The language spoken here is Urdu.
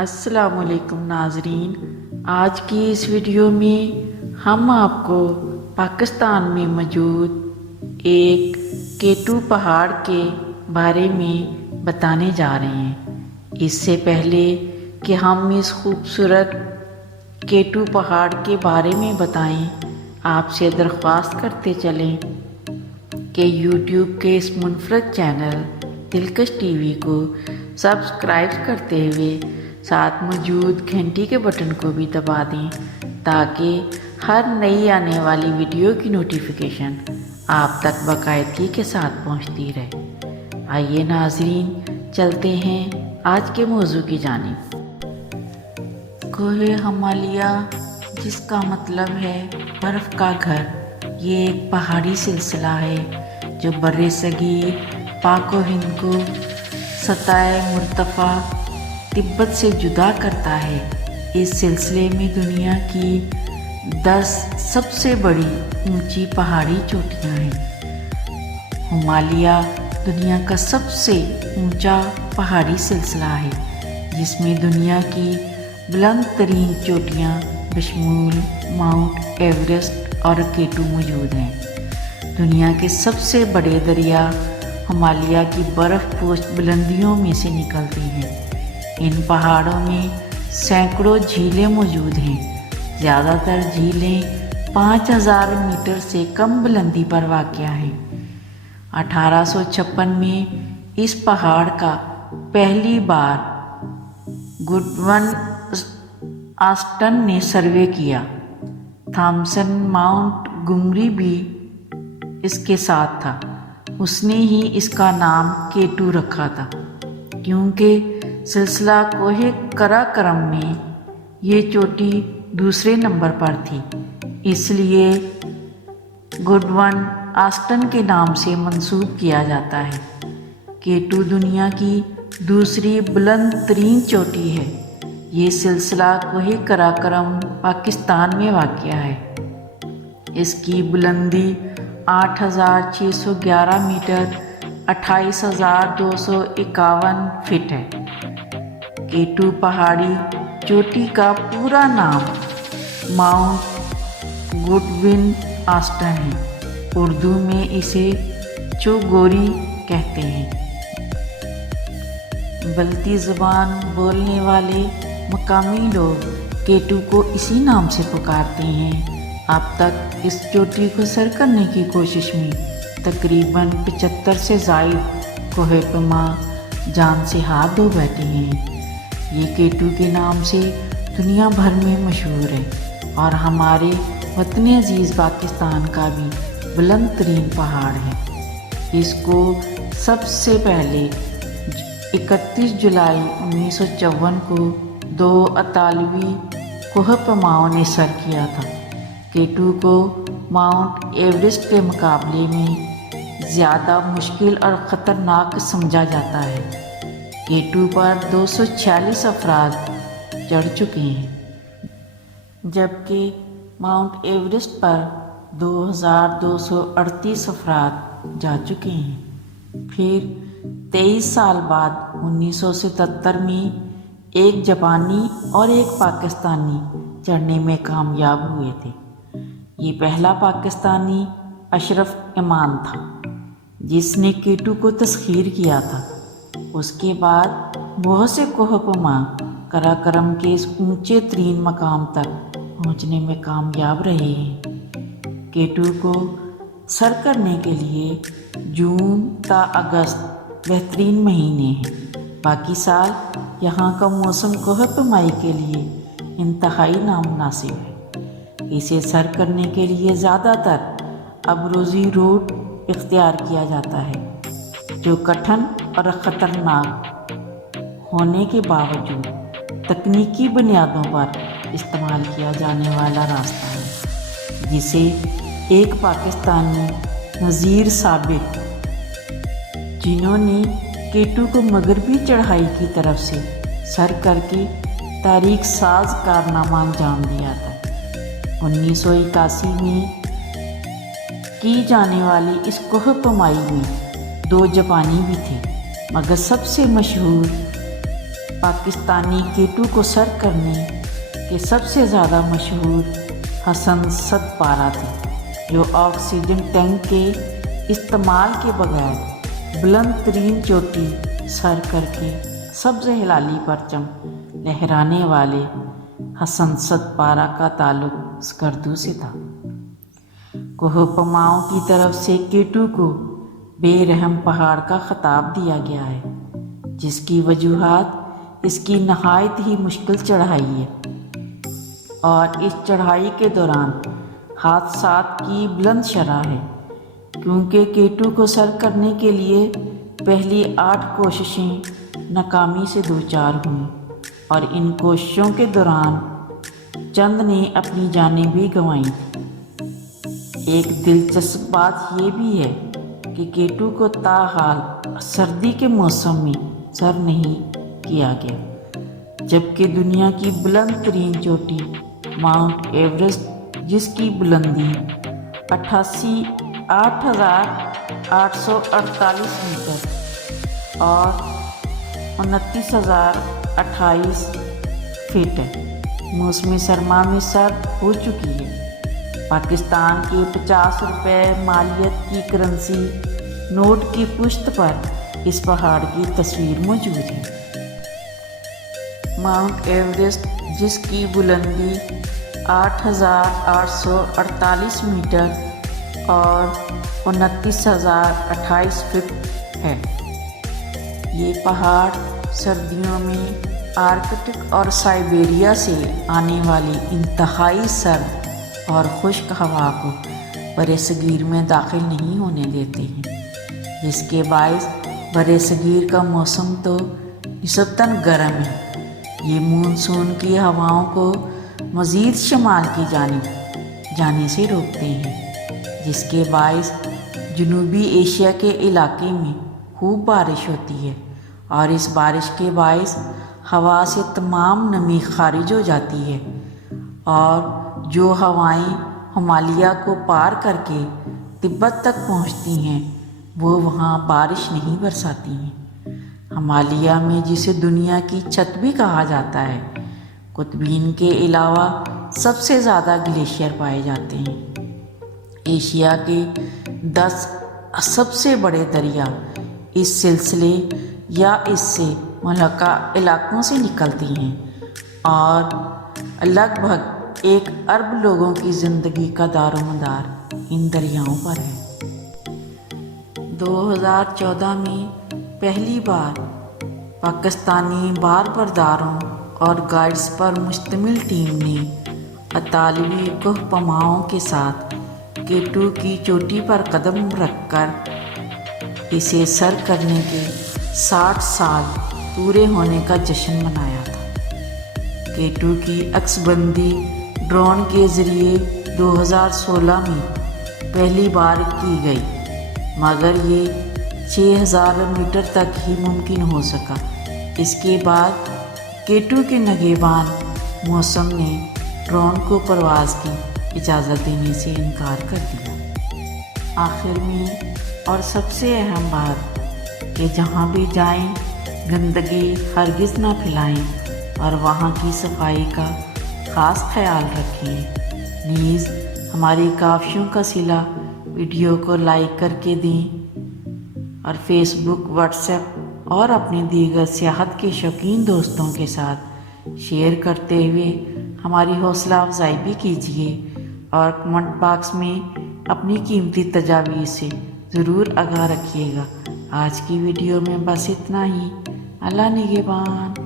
السلام علیکم ناظرین، آج کی اس ویڈیو میں ہم آپ کو پاکستان میں موجود ایک کیٹو پہاڑ کے بارے میں بتانے جا رہے ہیں۔ اس سے پہلے کہ ہم اس خوبصورت کیٹو پہاڑ کے بارے میں بتائیں، آپ سے درخواست کرتے چلیں کہ یوٹیوب کے اس منفرد چینل دلکش ٹی وی کو سبسکرائب کرتے ہوئے ساتھ موجود گھنٹی کے بٹن کو بھی دبا دیں تاکہ ہر نئی آنے والی ویڈیو کی نوٹیفیکیشن آپ تک باقاعدگی کے ساتھ پہنچتی رہے۔ آئیے ناظرین، چلتے ہیں آج کے موضوع کی جانب۔ کوہ ہمالیہ، جس کا مطلب ہے برف کا گھر، یہ ایک پہاڑی سلسلہ ہے جو برصغیر پاک و ہند کو سطح مرتفع تبت سے جدا کرتا ہے۔ اس سلسلے میں دنیا کی 10 سب سے بڑی اونچی پہاڑی چوٹیاں ہیں۔ ہمالیہ دنیا کا سب سے اونچا پہاڑی سلسلہ ہے جس میں دنیا کی بلند ترین چوٹیاں بشمول ماؤنٹ ایورسٹ اور کیٹو موجود ہیں۔ دنیا کے سب سے بڑے دریا ہمالیہ کی برف پوش بلندیوں میں سے نکلتے ہیں۔ ان پہاڑوں میں سینکڑوں جھیلیں موجود ہیں۔ زیادہ تر جھیلیں 5000 میٹر سے کم بلندی پر واقع ہیں۔ 1856 میں اس پہاڑ کا پہلی بار گڈون آسٹن نے سروے کیا۔ تھامسن ماؤنٹ گمری بھی اس کے ساتھ تھا۔ اس نے ہی اس کا نام کیٹو رکھا تھا کیونکہ سلسلہ کوہ قراقرم میں یہ چوٹی دوسرے نمبر پر تھی، اس لیے گڈون آسٹن کے نام سے منسوب کیا جاتا ہے۔ کیٹو دنیا کی دوسری بلند ترین چوٹی ہے۔ یہ سلسلہ کوہ قراقرم پاکستان میں واقع ہے۔ اس کی بلندی 8611 میٹر 28251 فٹ ہے۔ کیٹو پہاڑی چوٹی کا پورا نام ماؤنٹ گڈون آسٹن ہے۔ اردو میں اسے چوگوری کہتے ہیں۔ بلتی زبان بولنے والے مقامی لوگ کیٹو کو اسی نام سے پکارتے ہیں۔ اب تک اس چوٹی کو سر کرنے کی کوشش میں تقریباً 75 سے زائد کوہ پیما جان سے ہاتھ دھو بیٹھے ہیں۔ یہ کیٹو کے نام سے دنیا بھر میں مشہور ہے اور ہمارے وطن عزیز پاکستان کا بھی بلند ترین پہاڑ ہے۔ اس کو سب سے پہلے 31 جولائی 1954 کو 2 اطالوی کوہ پیماؤں نے سر کیا تھا۔ کیٹو کو ماؤنٹ ایورسٹ کے مقابلے میں زیادہ مشکل اور خطرناک سمجھا جاتا ہے۔ کیٹو پر 246 افراد چڑھ چکے ہیں، جبکہ ماؤنٹ ایورسٹ پر 2238 افراد جا چکے ہیں۔ پھر 23 سال بعد 1977 میں ایک جاپانی اور ایک پاکستانی چڑھنے میں کامیاب ہوئے تھے۔ یہ پہلا پاکستانی اشرف امان تھا جس نے کیٹو کو تسخیر کیا تھا۔ اس کے بعد بہت سے کوہ پیما قراقرم کے اس اونچے ترین مقام تک پہنچنے میں کامیاب رہے ہیں۔ کیٹو کو سر کرنے کے لیے جون تا اگست بہترین مہینے ہیں۔ باقی سال یہاں کا موسم کوہ پیمائی کے لیے انتہائی نامناسب ہے۔ اسے سر کرنے کے لیے زیادہ تر ابروزی روٹ اختیار کیا جاتا ہے جو کٹھن اور خطرناک ہونے کے باوجود تکنیکی بنیادوں پر استعمال کیا جانے والا راستہ ہے، جسے ایک پاکستانی نذیر ثابت، جنہوں نے کیٹو کو مغربی چڑھائی کی طرف سے سر کر کے تاریخ ساز کارنامہ انجام دیا تھا۔ 1981 میں کی جانے والی اس کوہ پیمائی میں 2 جاپانی بھی تھے، مگر سب سے مشہور پاکستانی کیٹو کو سر کرنے کے سب سے زیادہ مشہور حسن صد پارہ تھے، جو آکسیجن ٹینک کے استعمال کے بغیر بلند ترین چوٹی سر کر کے سبز ہلالی پرچم لہرانے والے حسن صد پارہ کا تعلق اسکردو سے تھا۔ کوہ پماؤں کی طرف سے کیٹو کو بے رحم پہاڑ کا خطاب دیا گیا ہے، جس کی وجوہات اس کی نہایت ہی مشکل چڑھائی ہے اور اس چڑھائی کے دوران حادثات کی بلند شرح ہے، کیونکہ کیٹو کو سر کرنے کے لیے پہلی 8 کوششیں ناکامی سے دوچار ہوئیں اور ان کوششوں کے دوران چند نے اپنی جانیں بھی گنوائیں۔ ایک دلچسپ بات یہ بھی ہے کہ کیٹو کو تاحال سردی کے موسم میں سر نہیں کیا گیا، جبکہ دنیا کی بلند ترین چوٹی ماؤنٹ ایورسٹ، جس کی بلندی 8,848 میٹر اور 29,028 فٹ ہے، موسم سرما میں سرد ہو چکی ہے۔ پاکستان کے 50 روپے مالیت کی کرنسی نوٹ کی پشت پر اس پہاڑ کی تصویر موجود ہے۔ ماؤنٹ ایورسٹ، جس کی بلندی 8,848 میٹر اور 29,028 فٹ ہے، یہ پہاڑ سردیوں میں آرکٹک اور سائبیریا سے آنے والی انتہائی سرد اور خشک ہوا کو برصغیر میں داخل نہیں ہونے دیتے ہیں، جس کے باعث برصغیر کا موسم تو نسبتاً گرم ہے۔ یہ مونسون کی ہواؤں کو مزید شمال کی جانب جانے سے روکتے ہیں، جس کے باعث جنوبی ایشیا کے علاقے میں خوب بارش ہوتی ہے اور اس بارش کے باعث ہوا سے تمام نمی خارج ہو جاتی ہے اور جو ہوائیں ہمالیہ کو پار کر کے تبت تک پہنچتی ہیں وہ وہاں بارش نہیں برساتی ہیں۔ ہمالیہ میں، جسے دنیا کی چھت بھی کہا جاتا ہے، قطبین کے علاوہ سب سے زیادہ گلیشیئر پائے جاتے ہیں۔ ایشیا کے 10 سب سے بڑے دریا اس سلسلے یا اس سے ملحقہ علاقوں سے نکلتی ہیں اور لگ بھگ 1 ارب لوگوں کی زندگی کا دار و مدار ان دریاؤں پر ہے۔ 2014 میں پہلی بار پاکستانی بار برداروں اور گائیڈز پر مشتمل ٹیم نے اطالوی کوہ پماؤں کے ساتھ کیٹو کی چوٹی پر قدم رکھ کر اسے سر کرنے کے 60 سال پورے ہونے کا جشن منایا تھا۔ کیٹو کی عکس بندی ڈرون کے ذریعے 2016 میں پہلی بار کی گئی، مگر یہ 6,000 میٹر تک ہی ممکن ہو سکا۔ اس کے بعد کیٹو کے نگہبان موسم نے ڈرون کو پرواز کی اجازت دینے سے انکار کر دیا۔ آخر میں اور سب سے اہم بات کہ جہاں بھی جائیں گندگی ہرگز نہ پھیلائیں اور وہاں کی صفائی کا خاص خیال رکھیں۔ نیز ہماری کاوشوں کا صلہ ویڈیو کو لائک کر کے دیں اور فیس بک، واٹس ایپ اور اپنے دیگر سیاحت کے شوقین دوستوں کے ساتھ شیئر کرتے ہوئے ہماری حوصلہ افزائی بھی کیجیے اور کمنٹ باکس میں اپنی قیمتی تجاویز سے ضرور آگاہ رکھیے گا۔ آج کی ویڈیو میں بس اتنا ہی۔ اللہ نگہبان۔